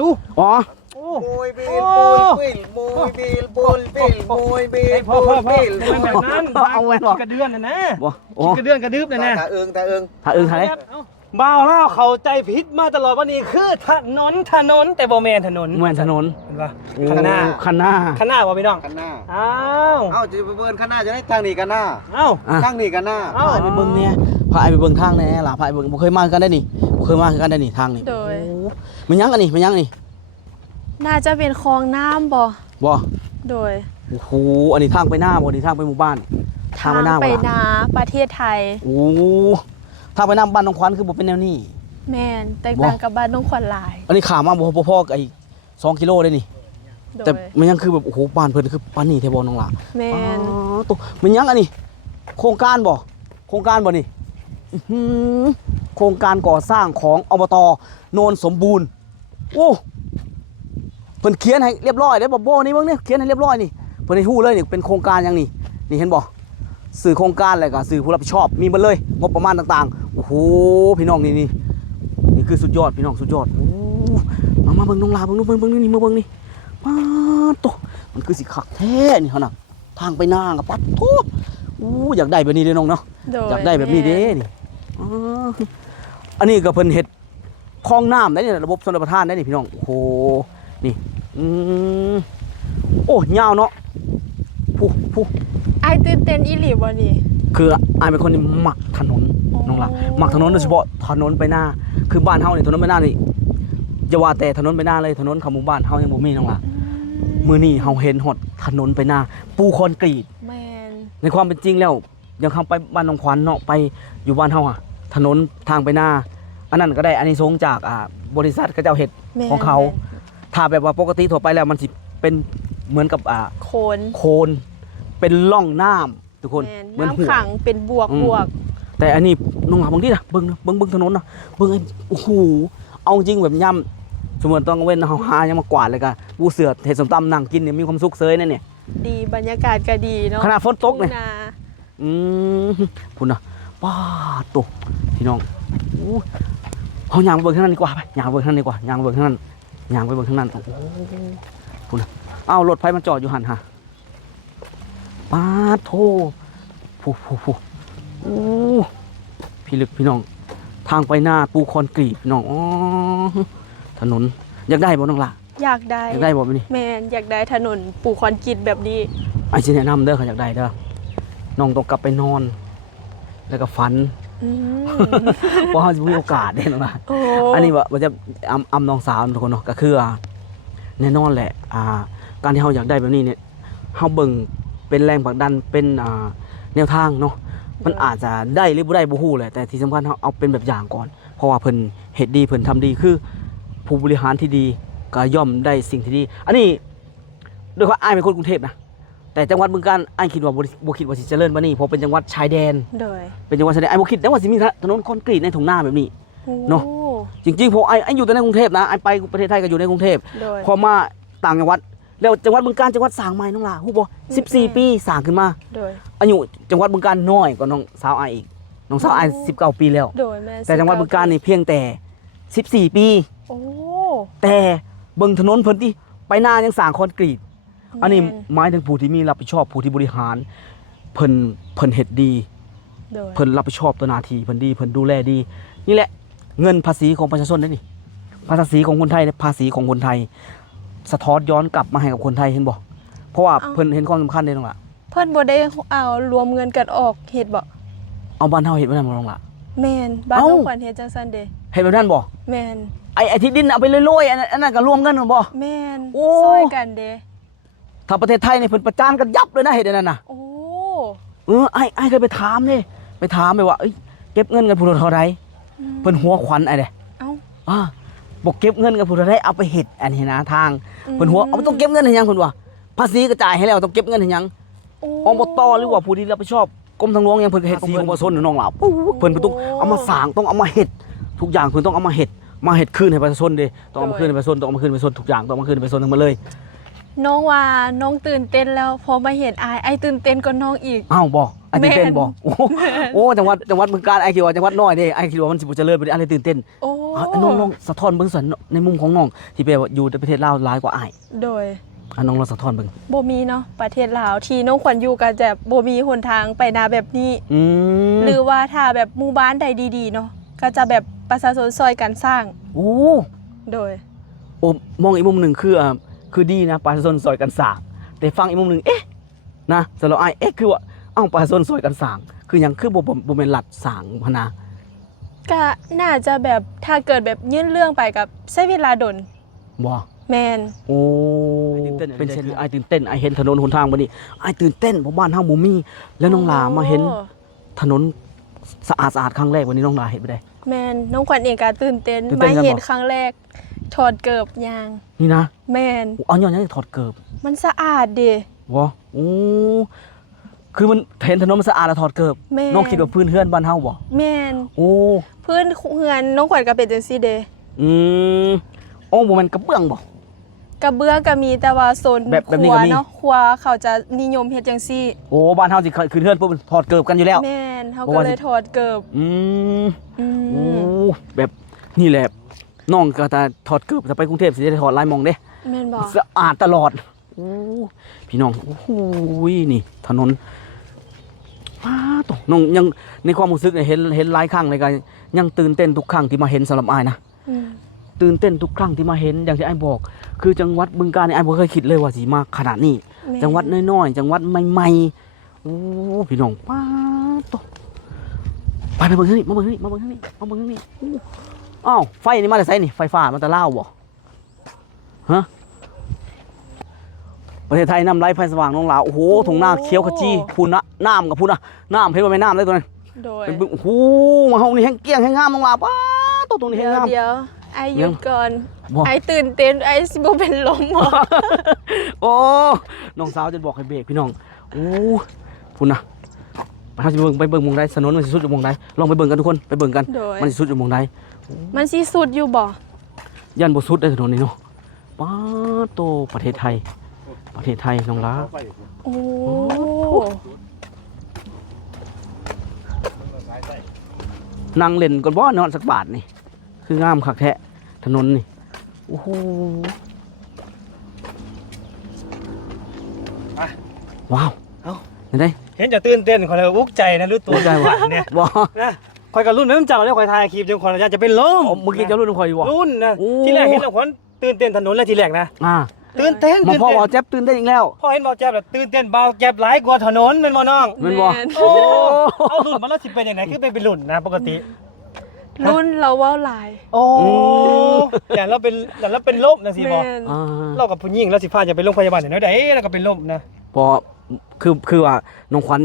ดูอ๋อมวยบิลปูลปิลมวยบิลปูลปิลมวยบิล พ่อ ปูลปิล มันแบบนั้น เอาแหวนบอก กระเดือนน่ะนะ บ่โอ้ กระเดือนกระดึบน่ะนะ ตาเอิงตาเอิง ถ้าไทย บ้าวแล้วเข้าใจผิดมาตลอดว่านี่คือถนนแต่บ่แม่นถนน เหมือนถนน เห็นป่ะข้างหน้า คันหน้า ข้างหน้าบ่พี่น้อง กันหน้า อ้าว เอ้าจะไปเบิร์นข้างหน้าจะได้ทางนี้กันหน้า อ้าว อ่ะ ทางนี้กันหน้า เอ้า พาไปเบิ่งเนี่ยพาไปเบิ่งทางแหน่ล่ะพาไปเบิ่งบ่เคยมากันได้นี่บ่เคยมากันได้นี่ทางนี่ โดย โอ้มันยังอันนี้มันยังนี่ น่าจะเป็นคลองน้ำบ่ บ่ โดย โอ้โหอันนี้ทางไปหน้าบ่นี่ทางไปหมู่บ้านทางไปหน้า ไป บ่ล่ะ นาประเทศไทย โอ้ทางไปหน้าบ้านน้องขวัญคือบ่เป็นแนวนี้ แม่นแตกต่างกับบ้านน้องขวัญหลาย อันนี้ขามาบ่พอๆกับไอ้2กิโลเลยนี่ โด แต่ ย มันยังคือแบบโอ้โหบ้านเพิ่นคือปานนี้แท้บ่น้องล่ะ แม่น อ๋อตัวมันยังอันนี้โครงการบ่โครงการบ่นี่อื้อหือโครงการก่อสร้างของอบตโนนสมบูรณ์โอ้เพิ่นเขียนให้เรียบร้อยแล้วบ่โบนี่เบิ่งนี่เขียนให้เรียบร้อยนี่เพิ่นให้ฮู้เลยนี่เป็นโครงการหยังนี่นี่เห็นบ่สื่อโครงการอะไรก็สื่อผู้รับผิดชอบมีหมดเลยงบประมาณต่างๆโอ้โหพี่น้องนี่คือสุดยอดพี่น้องสุดยอดโอ้มาเบิ่งน้องลาเบิ่งเบิ่งนี่มาเบิ่งนี่ป๊าดโตมันคือสิคักแท้นี่เขาน่ะทางไปหน้ากับปัดโตอู้อยากได้แบบนี้เด้น้องเนาะ โดย อยากได้แบบนี้เด้นี่อ๋ออันนี้ก็เพิ่นเฮ็ดคลองน้ำได้นี่ระบบชลประทานได้นี่พี่น้องโอ้โหนี่โอ้ยาวเนาะผู้ ไอ้ายตื่นเต้นอีหลีบ่นี่ คืออายเป็นคนที่มักถนนน้องล่ะมักถนนโดยเฉพาะถนนไปหน้าคือบ้านเฮานี่ถนนไปหน้านี่อย่าว่าแต่ถนนไปหน้าเลยถนนเข้าหมู่บ้านเฮายังบ่มีน้องล่ะมื้อนี้เฮาเห็นฮอดถนนไปหน้าปูคอนกรีต แม่น ในความเป็นจริงแล้วยังเข้าไปบ้านน้องขวัญเนาะไปอยู่บ้านเฮาอะถนนทางไปหน้าอันนั้นก็ได้อานิสงส์จากบริษัทเขาเจ้าเฮ็ด แม่น ของเขาถ้าแบบว่าปกติทั่วไปแล้วมันสิเป็นเหมือนกับโคน โคลนเป็นร่องน้ำทุกคน แม่น เหมือนหัว น้ำขังเป็นบวก อืม บวก แต่อันนี้น้องหลาบางทีนะเบิ่งนะเบิ่งถนนนะเบิ่งไอ้โอ้โหเอาจริงแบบย่ำสมมติต้องเว้นเฮาหายังมากวาดเลยก็ปูเสือเฮ็ดส้มตำนั่งกินเนี่ยมีความสุขเซยนั่นเนี่ย ดีบรรยากาศก็ดีเนาะ ขนาดฝนตกเนี่ย ทุ่งนา พุ่นนะป้าดตกพี่น้องอู้เขาย่างไปเบิ่งทางนั้นดีกว่าไปย่างไปเบิ่งทางนั้นดีกว่าย่างไปเบิ่งทางนั้นย่างไปเบิ่งทางนั้นโอ้โหพุ่นนะเอ้ารถไฟมันจอดอยู่หันฮะป้าดโธผู้อู้พี่ลึกพี่น้องทางไปหน้าปูคอนกรีตพี่น้องอ๋อถนนอยากได้บ่น้องล่ะ อยากได้ อยากได้บ่นี่ แม่นอยากได้ถนนปูคอนกรีตแบบนี้ ไอ้สิแนะนำเด้อเขาอยากได้เด้อน้องต้องกลับไปนอน แล้วก็ฝัน อืม เพราะเขาจะมีโอกาสได้นะ โอ้ อันนี้ว่าจะอำน้องสาวทุกคนเนาะก็คือแน่นอนแหละการที่เขาอยากได้แบบนี้เนี่ยเขาเบิ่งเป็นแรงผลักดันเป็นแนวทางเนาะมันอาจจะได้หรือบ่ได้บ่ฮู้แหละแต่ที่สำคัญเขาเอาเป็นแบบอย่างก่อน เพราะว่าเพิ่นเฮ็ดดีเพิ่นทำดีคือผู้บริหารที่ดีก็ย่อมได้สิ่งที่ดี อันนี้ด้วยความอ้ายเป็นคนกรุงเทพนะแต่จังหวัดบึงกาฬอ้ายคิดว่าบ่คิดว่าสิเจริญปานนี้เพราะเป็นจังหวัดชายแดน โดย เป็นจังหวัดชายแดนไอ้บ่คิดแต่ว่าสิมีถนนคอนกรีตในทุ่งนาแบบนี้ โอ้ เนาะ จริงๆผมไอ้อยู่แต่ในกรุงเทพนะไอ้ไปประเทศไทยก็อยู่ในกรุงเทพ โดย พอมาต่างจังหวัดแล้วจังหวัดบึงกาฬจังหวัดสร้างใหม่น้องล่ะฮู้บ่14 ปีสร้างขึ้นมา โดย อายุจังหวัดบึงกาฬน้อยกว่าน้องสาวไอ้อีกน้องสาวไอ้19 ปีแล้ว โดยแม่ แต่จังหวัดบึงกาฬนี่เพียงแต่14 ปี โอ้ แต่เบิ่งถนนเพิ่นที่ไปหน้ายังสร้างคอนกรีตอันนี้หมายถึงผู้ที่มีรับผิดชอบผู้ที่บริหารเพิ่นเฮ็ดดี โดย เพิ่นรับผิดชอบต่อหน้าที่เพิ่นดีเพิ่นดูแลดีนี่แหละเงินภาษีของประชาชนนี่ภาษีของคนไทยเนี่ยภาษีของคนไทย สะท้อนย้อนกลับมาให้กับคนไทยเห็นบ่เพราะว่าเพิ่นเห็นความสำคัญในตรงละ เพิ่นบ่ได้เอารวมเงินกันออกเฮ็ดบ่ เอาบ้านเฮาเฮ็ดไว้นำบ่ตรงละ แม่นบ้าน เอ้า น้องขวัญเฮ็ดจังซั่นเด้ เฮ็ดแบบนั้นบ่ แม่น ไอ้ที่ดินเอาไปโรยๆอันนั้นก็รวมกันบ่ แม่น โอ้ ซอยกันเด้ ถ้าประเทศไทยนี่เพิ่นประจานกันยับเลยนะเฮ็ดอันนั้นน่ะ โอ้ ไอ้เคยไปถามเด้ไปถามไปว่าเอ้ยเก็บเงินกันผู้เท่าใดเพิ่นหัวขวัญไอ้เด้ เอ้า บอกเก็บเงินกันผู้เท่าใดเอาไปเฮ็ดอันนี้นะทางเพิ่นหัวเอาต้องเก็บเงินให้หยังเพิ่นว่าภาษีกระจายให้แล้วต้องเก็บเงินให้หยัง อบตหรือว่าผู้ที่รับผิดชอบกรมทางหลวงยังเพิ่นก็เฮ็ดสีของประชาชนน้องหลาเพิ่นต้องเอามาสร้างต้องเอามาเฮ็ดทุกอย่างเพิ่นต้องเอามาเฮ็ดคืนให้ประชาชนเด้ต้องเอามาคืนให้ประชาชนต้องเอามาคืนให้ประชาชนทุกอย่างต้องเอามาคืนให้ประชาชนทั้งหมดเลย น้องว่าน้องตื่นเต้นแล้วพอมาเห็นอายตื่นเต้นกว่าน้องอีก อ้าวบ่ไอ้ตื่นเต้นบ่ แม่น โอ้จังหวัดบึงกาฬไอ้คิดว่าจังหวัดน้อยเด้ไอ้คิดว่ามันสิบ่เจริญบ่ได้อะไรตื่นเต้น โอ้ น้องสะท้อนเบิ่งสันในมุมของน้องที่แปลว่าอยู่ในประเทศลาวหลายกว่าอ้าย โดย น้องลองสะท้อนเบิ่ง บ่มีเนาะประเทศลาวที่น้องขวัญอยู่ก็จะบ่มีหนทางไปนาแบบนี้ ม หรือว่าถ้าแบบหมู่บ้านใดดีๆเนาะก็จะแบบประชาชนซอยกันสร้าง โอ้ โดย โอ้มองอีกมุมหนึ่งคือดีนะประชาชนซอยกันสร้างแต่ฟังอีกมุมหนึ่งนะสำหรับอ้ายคือว่าประชาชนซอยกันสร้างคือหยังคือบ่แม่นรัฐสร้างพะนะ ก็น่าจะแบบถ้าเกิดแบบยื่นเรื่องไปกับใช้เวลาดน บ่ แมน โอ้เป็นเช่นไอ้ายตื่นเต้นไอ้ายเห็นถนนหนทางบ่นี่ไอ้ายตื่นเต้นเพราะบ้านเฮาบ่มีแล้วน้องหลามาเห็นถนนสะอาดครั้งแรกวันนี้น้องหลาเห็นบ่ได้ แมนน้องขวัญเองก็ตื่นเต้น ตื่นเต้ มาน กันบ่ เห็นครั้งแรกถอดเกิบยาง นี่นะ แมน เอาย้อนยังถอดเกิบ มันสะอาดเด้ บ่โอ้คือมันเห็นถนนมันสะอาดแล้วถอดเกิบ แม่น น้องคิดว่าพื้นเฮือนบ้านเฮาบ่ แมน โอ้ พื้นเฮือนน้องขวัญก็เป็นจังซี่เด้ อืมโอ้บ่แม่นกระเบื้องบ่ กระเบื้องก็มีแต่ว่าโซน แบบ ค นี้ รัว ก็มี เนาะครัวเขาจะนิยมเฮ็ดจังซี่ โอ้บ้านเฮาสิขึ้นเฮือนปุ๊บถอดเกิบกันอยู่แล้ว แมนเขา เพราะ ก็ ว่า เลยถอดเกิบ อืม อื โอ้ ม แบบนี่แหละน้องก็จะถอดเกิบจะไปกรุงเทพสิได้ถอดหลายหมองเด้ แม่นบ่ สะอาดตลอดโอ้พี่น้องโอ้โหนี่ถนนว้าตวน้องยังในความรู้สึกเนี่ยเห็นหลายครั้งเลยกันยังตื่นเต้นทุกครั้งที่มาเห็นสำหรับอ้ายนะ อืม ตื่นเต้นทุกครั้งที่มาเห็นอย่างที่อ้ายบอก คือจังหวัดบึงกาฬเนี่ยอ้ายบ่เคยคิดเลยว่าสิมาขนาดนี้ แม่น จังหวัดน้อยๆจังหวัดใหม่ๆโอ้พี่น้องว้าตวไปเบิ่งทางนี้มาเบิ่งทางนี้มาเบิ่งทางนี้มาเบิ่งทางนี้อู้อ้าวไฟนี่มาแต่ไสนี่ไฟฟ้ามันแต่ลาวบ่ฮะ ประเทศไทยน้ำไหลไฟสว่างน้องหลาโอ้โหถุงหน้าเขียวขจีพูนนะน้ำกับพูนนะน้ำเห็นว่าไม่น้ำเลยตัวนั้น โดย เป็นบึ้งโอ้โหมาเฮานี่แห้งเกลี้ยงแห้งงามน้องหลาป้าตัวตรงนี้แห้งงาม เดี๋ยวไอห ยั ยุ ง ดก่อน บ่ ไอตื่นเต้นไอสิบ่เป็นลมหรอ โอ้น้องสาวจะบอกให้เบรกพี่น้องโอ้พูนนะไปหาสิไปเบิ่งหมองใดถนนมันสิสุดอยู่หมองใดลองไปเบิ่งกันทุกคนไปเบิ่งกัน โดย มันสิสุดอยู่หมองใด มันสิสุดอยู่บ่ ยันบ่สุดได้ถนนนี้เนาะป้าโตประเทศไทยน้องหลา โอ้ นั่งเล่นก่อนบ่นอนสักบาทนี่คืองามคักแท้ถนนนี่โอ้โหว้าว เอ้า เห็นได้ เห็นจะตื่นเต้นขอยเลยอุกใจนะรู้ตัว อุกใจว่ะ เนี่ย บ่ นะคอยกับรุ่นแม่นเจ้าแล้วคอยถ่ายคลิปจนขอยจะเป็นลม เมื่อกี้เจะรุ่นคอยอยู่บ่ รุ่นนะ โอ้ ที่แรกเห็นแล้วขวัญตื่นเต้นถนนแล้วทีแรกนะ ตื่นเต้น มา ตื่น พ่อ เต้น ว่าแจ๊บตื่นเต้นอีกแล้ว พ่อเห็นเบาแจ๊บแล้วตื่นเต้นเบาแจ๊บหลายกว่าถนนแม่นบ่น้อง แม่นบ่ โอ้เอารุ่นมาแล้วสิเป็นยังไงคือเป็นรุ่นนะปกติ รุ่นเราเว้าหลาย โอ้อย่างเราเป็นลมนะสิบ่ แม่น อ่า เรากับผู้หญิงเราสิพาจะไปโรงพยาบาลเดี๋ยวใดเราก็เป็นลมนะ พอคือว่าน้องขวัญ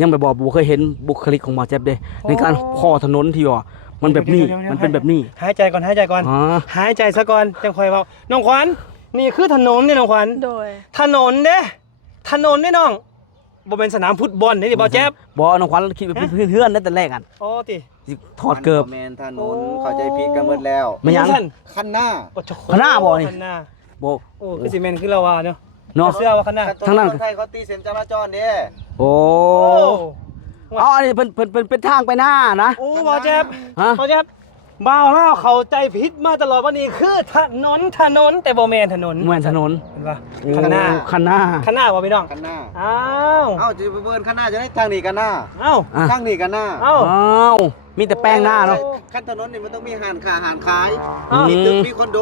ยังไปบอกบ่เคยเห็นบุคลิกของหมอแจ๊บเด้ในการพ่อถนนที่ว่ามันแบบนี้มันเป็นแบบนี้ หายใจก่อนหายใจก่อน อ๋อ หายใจซะก่อนจังค่อยเว้าน้องขวัญนี่คือถนนนี่น้องขวัญ โดย ถนนเด้ถนนนี่น้องบ่เป็นสนามฟุตบอลนี่ดิบ่แจ๊บ บ่น้องขวัญคิดว่าเป็นเพื่อนๆนั่นแต่แรกกัน โอ้ติ สิถอดเกิบ แมนถนนเข้าใจผิดกันหมดแล้ว ไม่ยัง ท่าน คันหน้า โอ้โห ข้างหน้าบ่นี่ ข้างหน้า บ่ โอ้คือสิแม่นคือเราว่าเนาะ เนาะ เสื้อว่าข้างหน้า ทางนั้น คนไทยเขาตีเส้นจราจรเนี่ย โอ้อ๋อนี่เป็นทางไปหน้านะ โอ้บ่แจ๊บ ฮะ บ่แจ๊บบ่าวลาวเข้าใจผิดมาตลอดว่านี่คือถนนแต่บ่แม่นถนน เหมือนถนน เห็นป่ะข้างหน้า คันหน้า ข้างหน้าบ่พี่น้อง คันหน้า อ้าว เอ้าจะไปเบิร์นคันหน้าจะได้ทางนี้กันหน้า เอ้า อ่ะ ทางนี้กันหน้า เอ้า อ้าว มีแต่แป้งหน้าเนาะ ขั้นถนนนี่มันต้องมีหานขาหานขาย อ้าว มีตึกมีคอนโด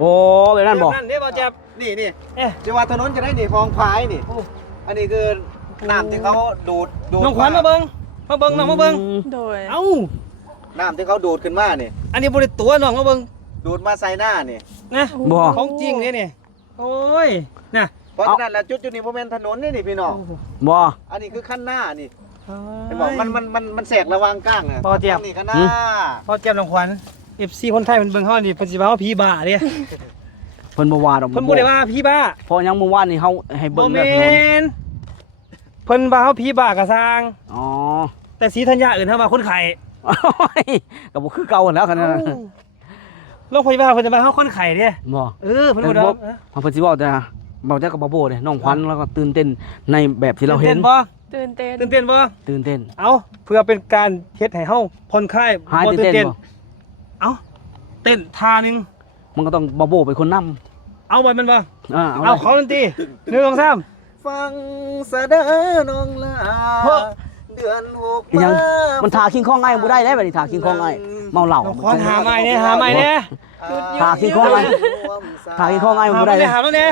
โอ้แบบนั้นบอก นั่นเด้บ่แจ๊บ นี่ เอ๊ะ จะว่าถนนจะได้นี่คลองพายนี่ โอ้ อันนี้คือน้ำที่เขาดูด น้องขวัญมาเบิ่งน้องมาเบิ่ง โดย เอ้า น้ำที่เขาดูดขึ้นมานี่ อันนี้บ่ได้ตัวน้องมาเบิ่ง ดูดมาใส่หน้านี่ นะ บ่ ของจริงเนี่ยนี่โอ้ยนะ เพราะฉะนั้นแล้วจุดนี้โมเมนถนนนี่พี่น้อง บ่ อันนี้คือขั้นหน้านี่เห็นบอกมันแสกระหวางก้างอ่ะ พอเจียม ทางนี่ขั้นหน้า พอแก้มน้องขวัญ FC คนไทยมันเบิ่งเฮานี่เพิ่นสิว่าเฮาผีบ้าเด้ เพิ่นบ่ว่าดอก เพิ่นบ่ได้ว่าผีบ้า เพราะยังเมื่อวานนี่เฮาให้ บ่ เบิ่ง แม่ เรื่องถนน นเพิ่นว่าเฮาผีบ้ากะสร้าง อ๋อ แต่ศรีธัญญาเอื่นเฮาว่าคนไข้ โอ้ยก็บ่คือเก่าหั่นแล้วคันนั้น โรงพยาบาลเพิ่นจะว่าเฮาคนไข้เด้ บ่ เพิ่นบ่ได้ เพิ่นสิเว้าแต่เว้าแต่กับบ่โบเด้น้องขวัญแล้วก็ตื่นเต้นในแบบที่เราเห็น บ่ ตื่นเต้น ตื่นเต้นบ่ ตื่นเต้น เอ้าเพื่อเป็นการเฮ็ดให้เฮาผ่อนคลาย หาย บ่ ตื่นเต้นบ่ เอ้า เต้นท่านึง มันก็ต้องบาโบเป็นคนนำ เอาไว้มันบ่ เอา เอาเขาดนตรี1 2 3 ฟังสะเด้อน้องลา เฮ้อ เดือนหก ยังมันทาคิงคองง่ายบ่ได้แล้วบัดนี้ทาคิงคองง่ายเมาเหล้า น้องคอนหาไม้เนี่ยหาไม้เนี่ย หยุด ทาคิงคองง่ายทาคิงคองง่าย หา บ่ ไม้ ได้เล เนี่ย ยหาไม้เนี่ย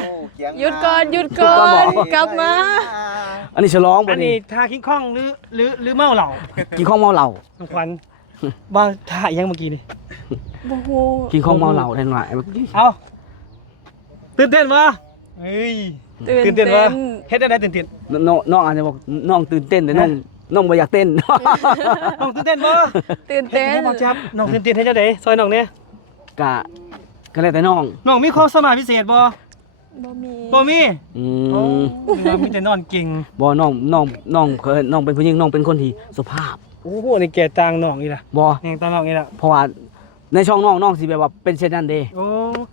หยุดก่อนหยุดก่อน กลับมา อันนี้ฉลองบ่ อันนี้ นี่ ทาคิงคองหรือเมาเหล่า คิงคองเมาเหล้า น้องขวัญว่าท่าอีหยังเมื่อกี้นี่ บ่ฮู้ คิงคองเมาเหล้าแน่นอน เอาตื่นเต้นวะเฮ้ย ตื่น เต้น เต้ วะ น เฮ็ดได้ตื่นเต้น น้องอาจจะบอกน้องตื่นเต้นแต่น้องบ่อยากเต้น น้องตื่นเต้นบ่ ตื่น เฮ็ด เต้น ให้บอกจับน้องตื่นเต้นให้เจ้าเด้ซอยน้องเนี่ย ก็แล้วแต่น้อง น้องมีความสามารถพิเศษบ่ บ่มี บ่มี อื โอ้ ม น้องมีแต่นอนเก่ง บ่น้องเป็นผู้หญิงน้องเป็นคนที่สุภาพ โอ้โหนี่แก่ต่างน้องอีล่ะ บ่ แห่งต่างน้องอีล่ะ เพราะว่าในช่องน้องสิแบบว่าเป็นเช่นนั้นเด้ โอ้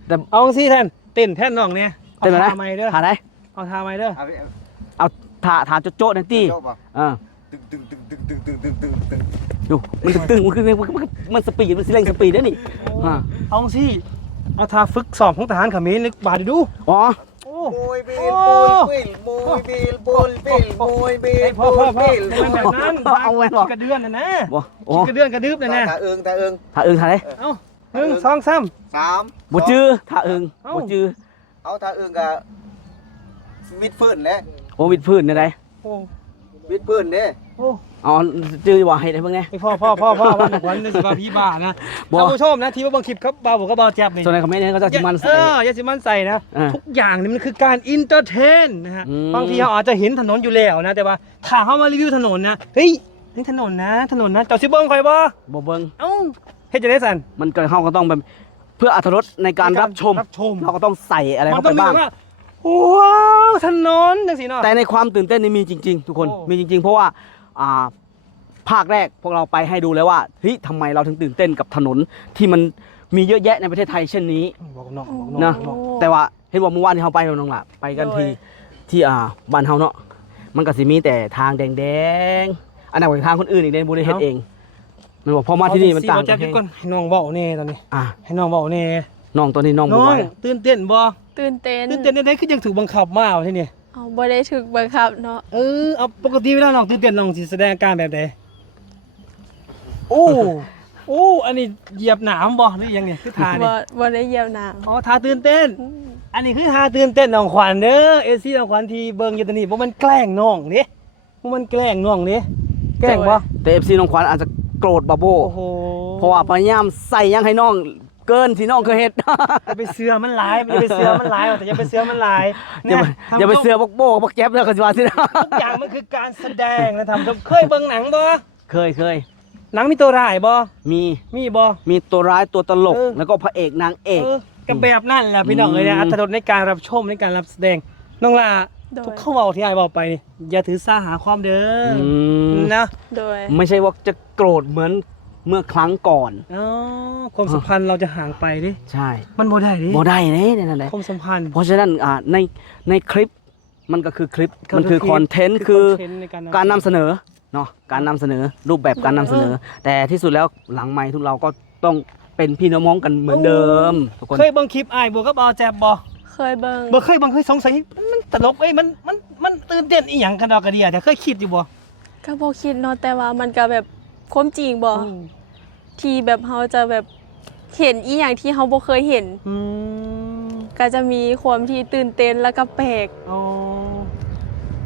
แต่ เอาสิท่านเต้นแทนน้องเนี่ย เต้นมาได้ อาท่าใหม่เด้อ ถ่าได้ เอาท่าใหม่เด้อ เอาถ่าโจ๊ะๆนั่นติอ่า ตึงตึงตึงตึงตึงตึงตึงตึงตึง ดูมันตึงมันคือมันสปีดมันสิเร่งสปีดเด้อนี่อ่า เอาสิเอาท่าฝึกสอบของทหารเขมรนึกบาดดิดู อ๋อ โอ้ มวยบิ โอ้ ลปุยมวยบิลปุยบิลมวยบิล พ่อ ปุ พ่อย พ่อ บิล มันแบบนั้น เอาแว่นบ่ กระเดือนน่ะนะ บ่โอ้ กระเดือนกระดึบน่ะนะ ตาเอิงตาเอิง ถ่าเอิงถ่าได้ เอา1 2 3 สาม บ่จื้อถ่าเอิง เอ้า บ่จื้อ เอาตาเอิงกับวิดพื้นแล้ว โอ้วิดพื้นได้ได โอ้ วิดพื้นเด้ โอ้ อ๋อจื้อว่าให้ได้เบิ่งแน่ ไอพ่อว่าขวัญในสิบาพี่บ้านะ บ่ ท่านผู้ชมนะที่ว่าบางคลิปครับบ่าวบอกก็บ่าวแจ๊บนี่ ส่วนในคอมเมนต์เนี่ยก็จะสิมัน เอ ใส่ อย่าสิมันใส่นะ อ่า ทุกอย่างนี่มันคือการอินเตอร์เทนนะฮะ อืม บางทีเราอาจจะเห็นถนนอยู่แล้วนะแต่ว่าถ้าเขามารีวิวถนนนะเฮ้ยนี่ถนนนะเจ้าสิเบิ้งคอยบ่ บ่เบิ่ง เอ้าเฮ็ดจะได้สัน มันก็เฮาก็ต้องแบบเพื่ออรรถรสในการรับชม เราก็ต้องใส่อะไร มัน เข้า ต้ ไป องมี บ้าง ว่าว้าวถนนจังสิเนาะ แต่ในความตื่นเต้นนี่มีจริง ๆ ทุกคน โอ้ มีจริง ๆ เพราะว่าภาคแรกพวกเราไปให้ดูแล้วว่าเฮ้ยทำไมเราถึงตื่นเต้นกับถนนที่มันมีเยอะแยะในประเทศไทยเช่นนี้ บอกน้อง นะ บอก แต่ว่าเห็นว่าเมื่อวานที่เราไปน้องล่ะไปกันที่บ้านเฮาเนาะมันก็สิมีแต่ทางแดงๆอันนั้นเป็นทางคนอื่นอีกในบ่ได้เฮ็ดเองมันบอกพอมาที่นี่มันต่าง จับ กัน ก่อนให้น้องเว้าแน่ตอนนี้ อ่ะ ให้น้องเว้าแน่ น้องตัวนี้น้อง น้ บ่ อง ไหว ตื่นเต้นบ่ ตื่นเต้น ตื่นเต้นได้คือยังถูกบังคับมาเอาที่นี่ เอาบ่ได้ถึกบังคับเนาะ เอาปกติเวลาน้องตื่นเต้นน้องสิแสดงอาการแบบใดโอ้โอ้อันนี้เหยียบหนามบ่หรือยังเนี่ยคือทานี่ บ่ได้เหยียบหนาง อ๋อทาตื่นเต้น อืม อันนี้คือทาตื่นเต้นน้องขวัญเด้อเอซี่น้องขวัญที่เบิ่งอยู่ตอนนี้บ่มันแกล้งน้องเด้บ่มันแกล้งน้องเด้แกล้งบ่ แต่ FC น้องขวัญอาจจะโกรธบาโบ โอ้โห เพราะว่าพยายามใส่ยังให้น้องเกินที่น้องเคยเฮ็ด อย่าไปเสือมันหลายอย่าไปเสือมันหลายแต่อย่าไปเสือมันหลาย อย่าไปเสือบักโบบักแจ๊บเลยกันสิว่าสินะ ทุกอย่างมันคือการแสดงนะทำเคยเบิ่งหนังบ่ เคย หนังมีตัวร้ายบ่ มี มีบ่ มีตัวร้ายตัวตลก เออ แล้วก็พระเอกนางเอก ก็แบบนั่นแหละพี่น้องเลยนะ อืม อรรถรสในการรับชมในการรับแสดงน้องล่ะ โดย ทุกข้อเว้าที่อ้ายบอกไปนี่อย่าถือสาหาความเด้อ ม นะ โดย ไม่ใช่ว่าจะโกรธเหมือนเมื่อครั้งก่อน อ๋อความสัมพันธ์เราจะห่างไปดิ ใช่ มันบ่ได้ดิ บ่ได้เด้นั่นแหละ ความสัมพันธ์ เพราะฉะนั้นในคลิปมันก็คือคลิปมันคือคอนเทนต์ คื คือ คอนเทนต์ใน การนำเสนอเนาะการนำเสนอรูปแบบการนำเสนอ แต่ที่สุดแล้วหลังไมค์ทุกเราก็ต้องเป็นพี่น้องกันเหมือนเดิมทุกคน เคยเบิ่งคลิปอ้ายบ่กับบ่าวแจ๊บบ่ เคยเบิ่ง บ่เคยเบิ่งเคยสงสัยมันตลกมันตื่นเต้นอีหยังกันดอกกระเดียแต่เคยคิดอยู่บ่ ก็บ่คิดเนาะแต่ว่ามันก็แบบความจริงบ่ที่แบบเฮาจะแบบเห็นอีหยังที่เฮาบ่เคยเห็น อืม ก็จะมีความที่ตื่นเต้นแล้วก็แปลก อ๋อ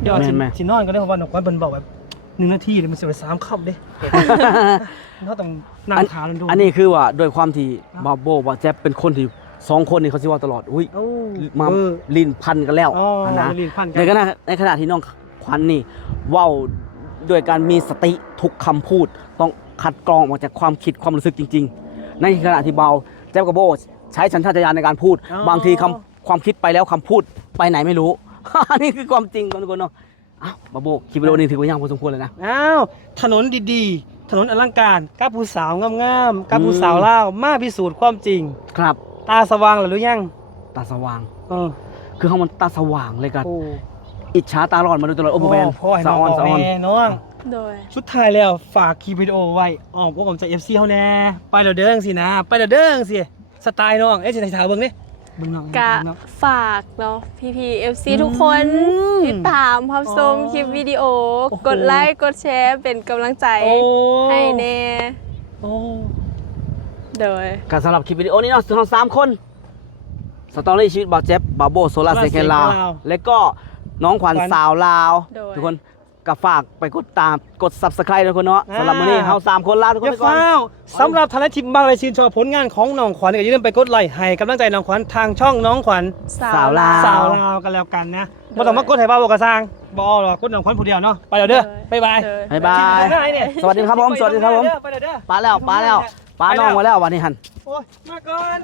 เดี๋ยวสินอนก็ได้เพราะว่าน้องขวัญเพิ่นบอกแบบ1 นาทีเลยมันสิไป3ค่ำเด้ เราต้องนั่งขาดู อันนี้คือว่าโดยความที่บาโบบาแจ๊บเป็นคนที่สองคนนี่เขาสิว่าตลอดอุ้ย โอ้ มา เออ ลิ้นพันกันแล้ว อ๋อ นะ ลิ้นพันกัน ในขณะที่น้องขวัญนี่เว้าด้วยการมีสติทุกคำพูดต้องคัดกรองออกจากความคิดความรู้สึกจริง ๆ ในขณะที่เบาแจ๊บกับโบใช้สัญชาตญาณในการพูด บางทีความคิดไปแล้วคำพูดไปไหนไม่รู้ นี่คือความจริงครับทุกคนเนาะอ้าวบาโบคลิปวิดีโอนี้ถือว่ายังพอสมควรเลยนะ อ้าวถนนดีๆ ถนนอลังการกับผู้สาวงามๆกับผู้สาวลาวมาพิสูจน์ความจริง ครับ ตาสว่างแล้วหรือยัง ตาสว่าง เออ คือเขามันตาสว่างเลยกัน โอ้ อิจฉาตาร้อนมาโดยตลอดโอ้โหแมน พ่อให้ สะ น้อง ออน บอก สะออน แม่น้อง โดย สุดท้ายแล้วฝากคลิปวิดีโอไว้อ้อมพวกผมจะ FC เฮาแน่ไปแล้วเด้อจังสินะไปแล้วเด้อจังสิ สไตล์น้องสิให้ถามเบิ่งนี่เบิ่งน้อง กะ เนาะ ฝากเนาะพี่ๆ FC ทุกคน ม ติดตามรับชมคลิปวิดีโอ โอ้โห กดไลค์กดแชร์เป็นกำลังใจ โอ้ ให้แน่ โอ้ โดย ก็สำหรับคลิปวิดีโอนี้เนาะทั้ง3คนสตอรี่ชีวิตบ่าวแจ๊บบาวโบโซลาเซคลาวและก็น้องขวัญสาวลาว โดย ทุกคนก็ฝากไปกดตามกด Subscribe ทุกคนเนาะสำหรับมื้อนี้เฮา3คนลาทุกค อย่าน ไปก่อน ฟ้าวสำหรับท่านที่บางรายชื่นชอบผลงานของน้องขวัญก็อย่าลืมไปกดไลค์ให้กำลังใจน้องขวัญทางช่องน้องขวัญ สาวลาว สาวลาวกันแล้วกันนะบ่ต้องมากดให้บ้าบอกกระซังบ่หรอกกดน้องขวัญผู้เดียวเนาะไปแล้วเด้อบ๊ายบาย โดย บ๊ายบาย ไปไหนเนี่ย สวัสดีครับผมสวัสดีครับผม ไปเด้อ ปลาแล้วปลาน้องมาแล้ววันนี้หัน โอ้ยมาก่อน